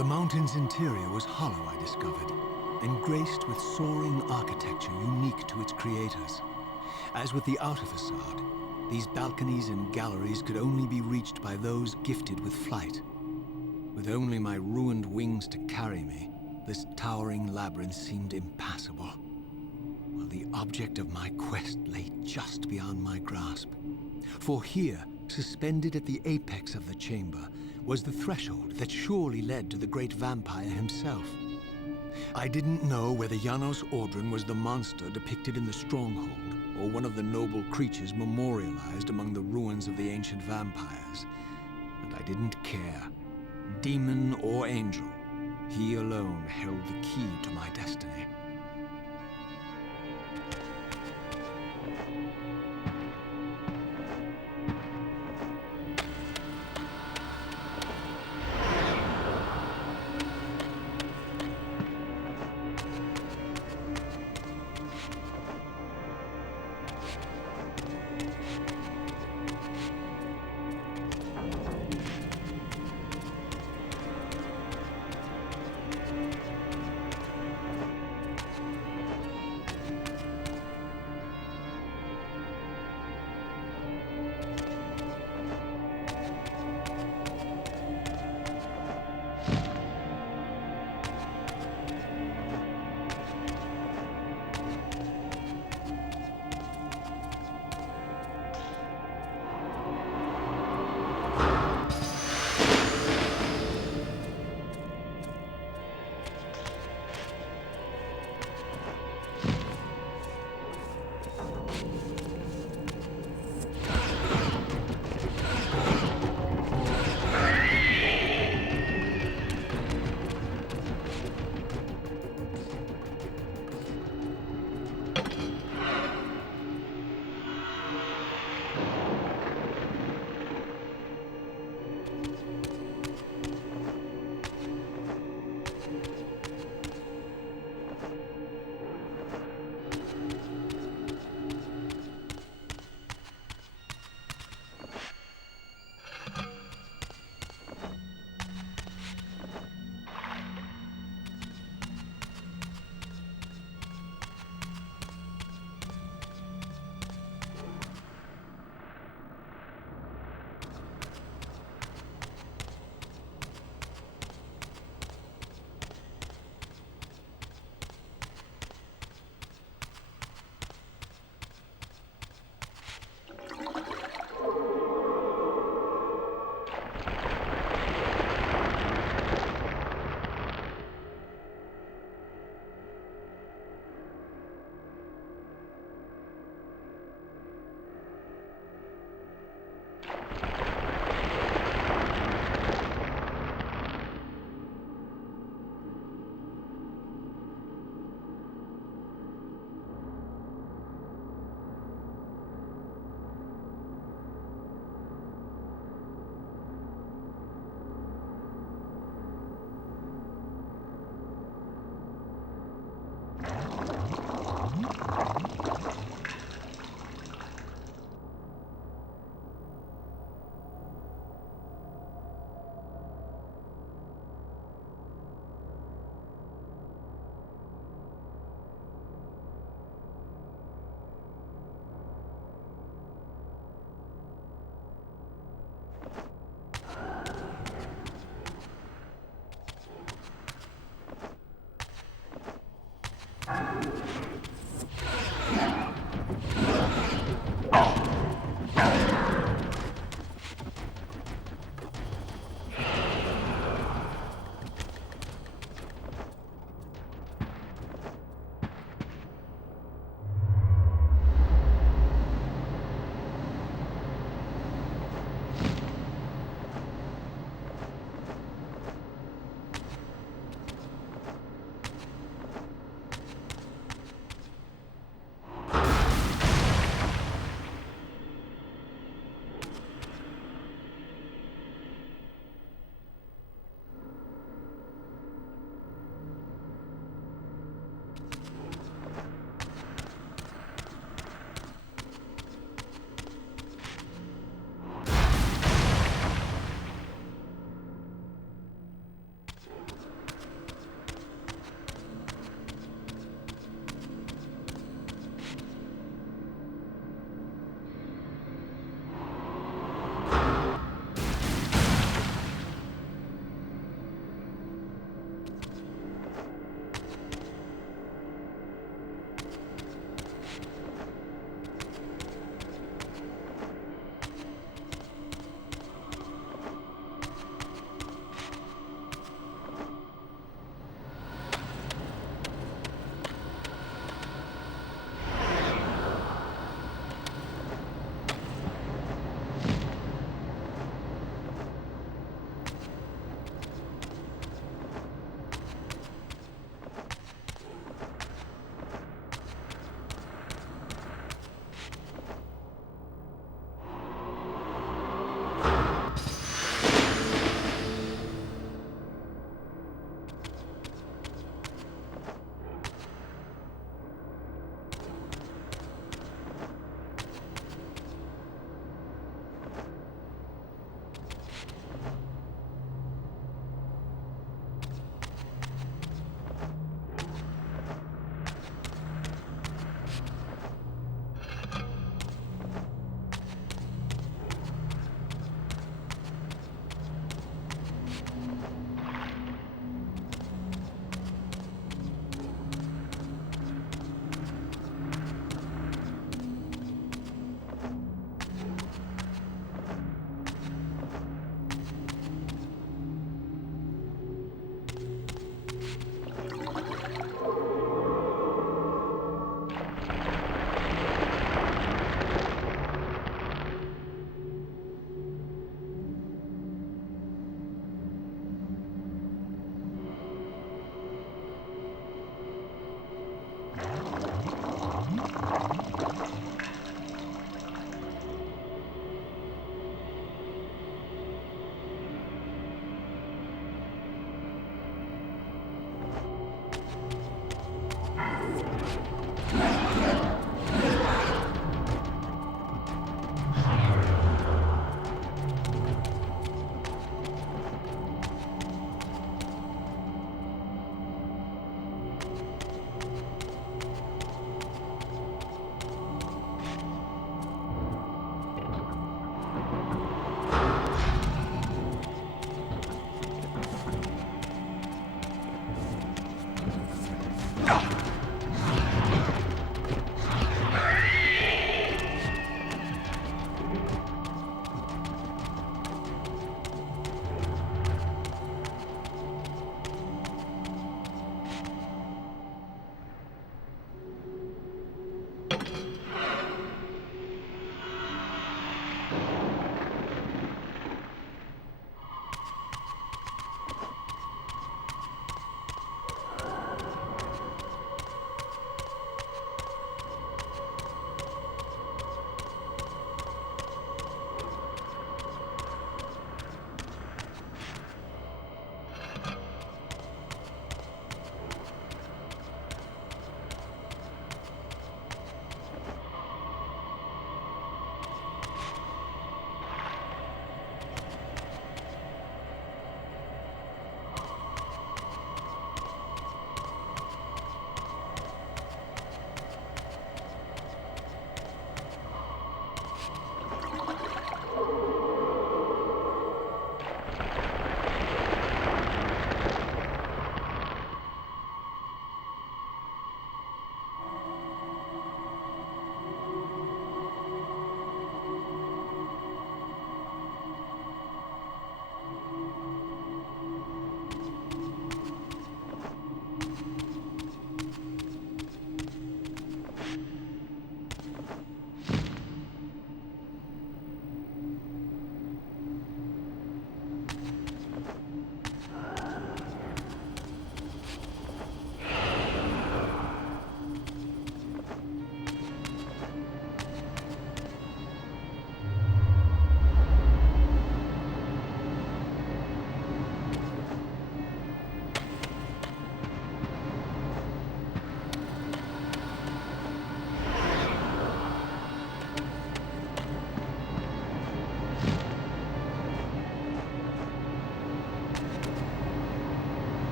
The mountain's interior was hollow, I discovered, and graced with soaring architecture unique to its creators. As with the outer facade, these balconies and galleries could only be reached by those gifted with flight. With only my ruined wings to carry me, this towering labyrinth seemed impassable, while the object of my quest lay just beyond my grasp. For here, suspended at the apex of the chamber, was the threshold that surely led to the great vampire himself. I didn't know whether Janos Audron was the monster depicted in the stronghold, or one of the noble creatures memorialized among the ruins of the ancient vampires. And I didn't care. Demon or angel, he alone held the key to my destiny.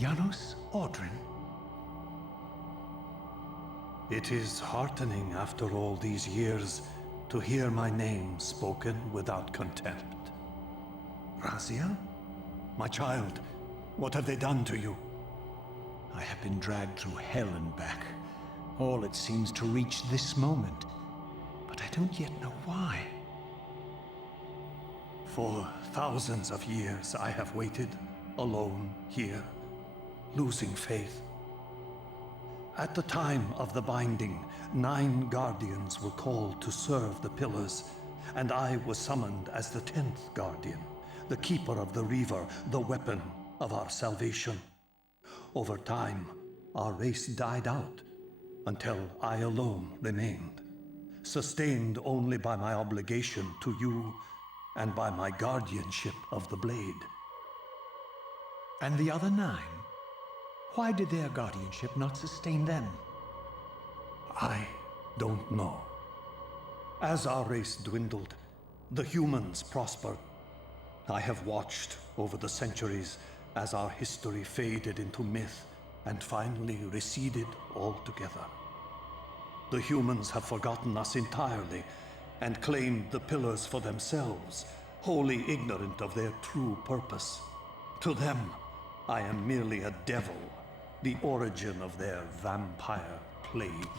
Janos Audron. It is heartening after all these years to hear my name spoken without contempt. Raziel? My child, what have they done to you? I have been dragged through hell and back. All it seems to reach this moment. But I don't yet know why. For thousands of years I have waited, alone here, losing faith. At the time of the binding, 9 guardians were called to serve the pillars, and I was summoned as the 10th guardian, the keeper of the Reaver, the weapon of our salvation. Over time, our race died out, until I alone remained, sustained only by my obligation to you and by my guardianship of the blade. And the other 9? Why did their guardianship not sustain them? I don't know. As our race dwindled, the humans prospered. I have watched over the centuries as our history faded into myth and finally receded altogether. The humans have forgotten us entirely and claimed the pillars for themselves, wholly ignorant of their true purpose. To them, I am merely a devil, the origin of their vampire plague.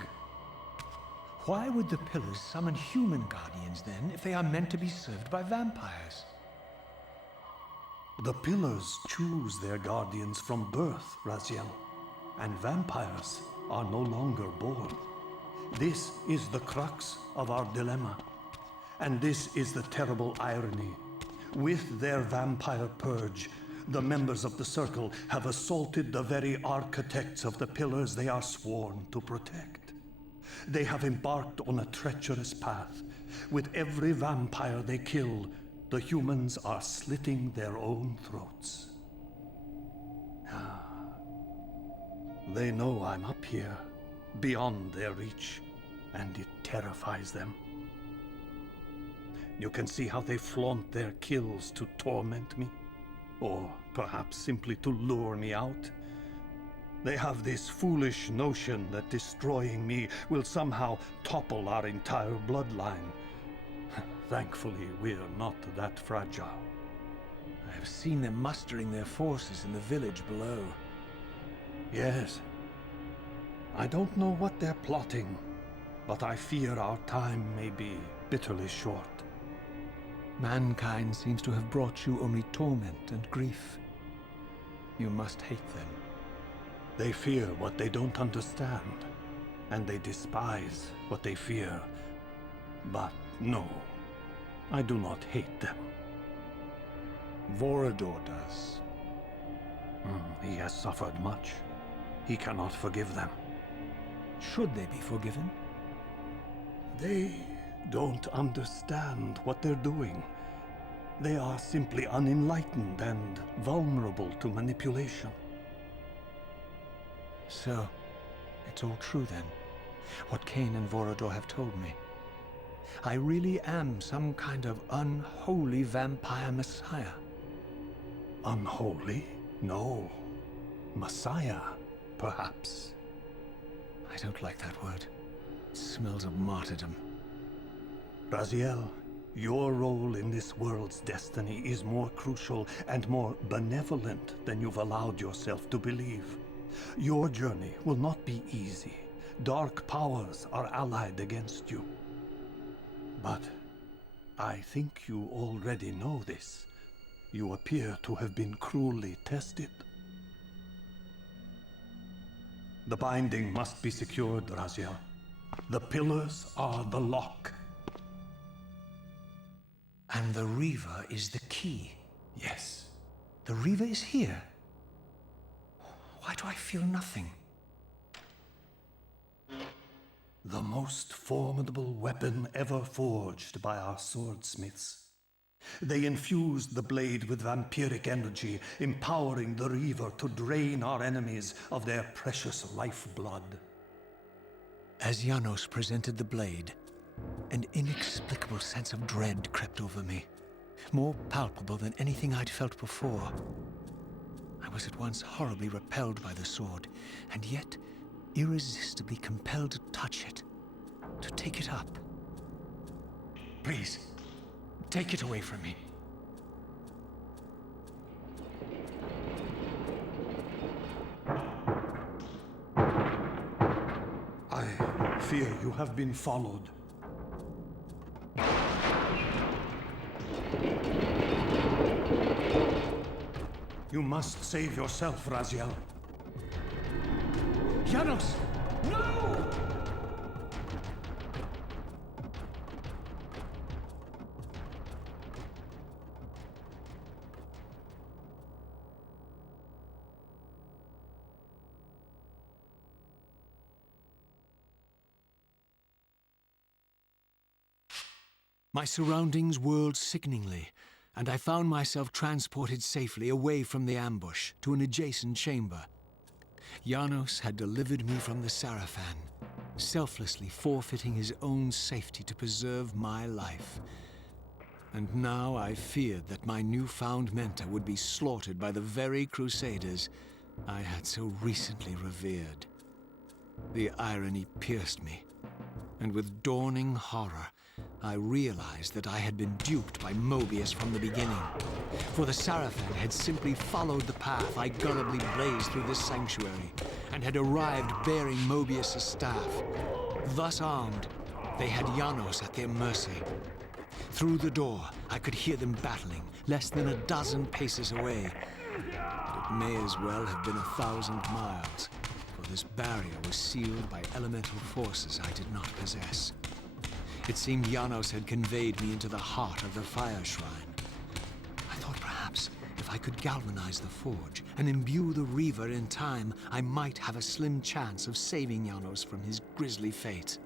Why would the pillars summon human guardians then, if they are meant to be served by vampires? The pillars choose their guardians from birth, Raziel, and vampires are no longer born. This is the crux of our dilemma, and this is the terrible irony. With their vampire purge, the members of the Circle have assaulted the very architects of the pillars they are sworn to protect. They have embarked on a treacherous path. With every vampire they kill, the humans are slitting their own throats. They know I'm up here, beyond their reach, and it terrifies them. You can see how they flaunt their kills to torment me, or perhaps simply to lure me out. They have this foolish notion that destroying me will somehow topple our entire bloodline. Thankfully, we're not that fragile. I have seen them mustering their forces in the village below. Yes. I don't know what they're plotting, but I fear our time may be bitterly short. Mankind seems to have brought you only torment and grief. You must hate them. They fear what they don't understand, and they despise what they fear. But no, I do not hate them. Vorador does. He has suffered much. He cannot forgive them. Should they be forgiven? They don't understand what they're doing. They are simply unenlightened and vulnerable to manipulation. So, it's all true then, what Kain and Vorador have told me. I really am some kind of unholy vampire messiah. Unholy? No. Messiah, perhaps. I don't like that word. It smells of martyrdom. Raziel, your role in this world's destiny is more crucial and more benevolent than you've allowed yourself to believe. Your journey will not be easy. Dark powers are allied against you. But I think you already know this. You appear to have been cruelly tested. The binding must be secured, Raziel. The pillars are the lock. And the Reaver is the key. Yes. The Reaver is here. Why do I feel nothing? The most formidable weapon ever forged by our swordsmiths. They infused the blade with vampiric energy, empowering the Reaver to drain our enemies of their precious lifeblood. As Janos presented the blade, an inexplicable sense of dread crept over me, more palpable than anything I'd felt before. I I was at once horribly repelled by the sword, and yet irresistibly compelled to touch it, to take it up. Please, take it away from me. I fear you have been followed. You must save yourself, Raziel. Janos! No! My surroundings whirled sickeningly, and I found myself transported safely away from the ambush to an adjacent chamber. Janos had delivered me from the Sarafan, selflessly forfeiting his own safety to preserve my life. And now I feared that my newfound mentor would be slaughtered by the very crusaders I had so recently revered. The irony pierced me, and with dawning horror, I realized that I had been duped by Mobius from the beginning. For the Sarafan had simply followed the path I gullibly blazed through this sanctuary, and had arrived bearing Mobius' staff. Thus armed, they had Janos at their mercy. Through the door, I could hear them battling, less than a dozen paces away. But it may as well have been 1,000 miles, for this barrier was sealed by elemental forces I did not possess. It seemed Janos had conveyed me into the heart of the fire shrine. I thought perhaps if I could galvanize the forge and imbue the Reaver in time, I might have a slim chance of saving Janos from his grisly fate.